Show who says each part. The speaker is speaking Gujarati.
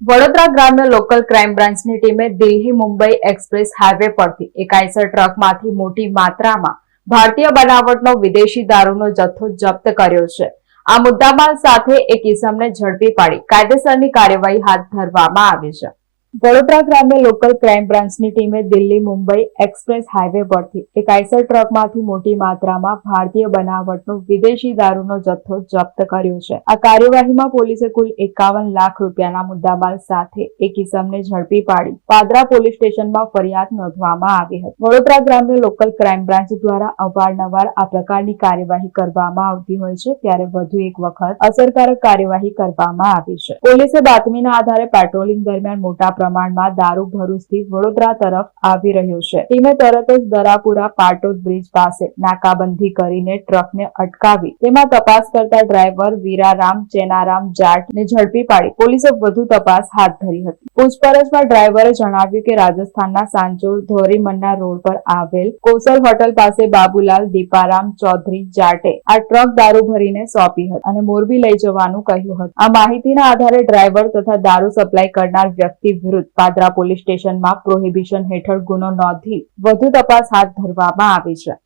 Speaker 1: વડોદરા ગ્રામ્ય લોકલ ક્રાઇમ બ્રાન્ચની ટીમે દિલ્હી મુંબઈ એક્સપ્રેસ હાઈવે પરથી એક આઈસર ટ્રકમાંથી મોટી માત્રામાં ભારતીય બનાવટનો વિદેશી દારૂનો જથ્થો જપ્ત કર્યો છે. આ મુદ્દામાલ સાથે એક ઇસમને ઝડપી પાડી કાયદેસરની કાર્યવાહી હાથ ધરવામાં આવી છે. વડોદરા ગ્રામ્ય લોકલ ક્રાઇમ બ્રાન્ચની ટીમે દિલ્હી, મુંબઈ એક્સપ્રેસ હાઈવે પરથી એક આઈસર ટ્રકમાંથી મોટી માત્રામાં ભારતીય બનાવટનો વિદેશી દારૂનો જથ્થો જપ્ત કર્યો છે. આ કાર્યવાહીમાં પોલીસે કુલ એકાવન લાખ રૂપિયાના મુદ્દામાલ સાથે એક ઇસમને ઝડપી પાડી. પાદરા પોલીસ સ્ટેશનમાં ફરિયાદ નોંધવામાં આવી હતી. વડોદરા ગ્રામ્ય લોકલ ક્રાઇમ બ્રાન્ચ દ્વારા અવારનવાર આ પ્રકારની કાર્યવાહી કરવામાં આવતી હોય છે, ત્યારે વધુ એક વખત અસરકારક કાર્યવાહી કરવામાં આવી છે. પોલીસે બાતમીના આધારે પેટ્રોલિંગ દરમિયાન મોટા પ્રમાણમાં દારૂ ભરૂચથી વડોદરા તરફ આવી રહ્યો છે. ટીમે તરત જ દરાપુરા પાટોદ બ્રિજ પાસે નાકાબંધી કરીને ટ્રકને અટકાવી. તેમાં તપાસ કરતા ડ્રાઈવર વીરારામ ચેનારામ જાટને ઝડપી પાડી પોલીસે વધુ તપાસ હાથ ધરી હતી. પૂછપરછમાં ડ્રાઈવરે જણાવ્યું કે રાજસ્થાનના સાંચોર ધોરીમન્ના રોડ પર આવેલ કોસલ હોટલ પાસે બાબુલાલ દીપારામ ચૌધરી જાટે આ ટ્રક દારૂ ભરીને સોંપી હતી અને મોરબી લઈ જવાનું કહ્યું હતું. આ માહિતીના આધારે ડ્રાઈવર તથા દારૂ સપ્લાય કરનાર વ્યક્તિ વિરુદ્ધ પાદરા પોલીસ સ્ટેશનમાં પ્રોહિબિશન હેઠળ ગુનો નોંધી વધુ તપાસ હાથ ધરવામાં આવી છે.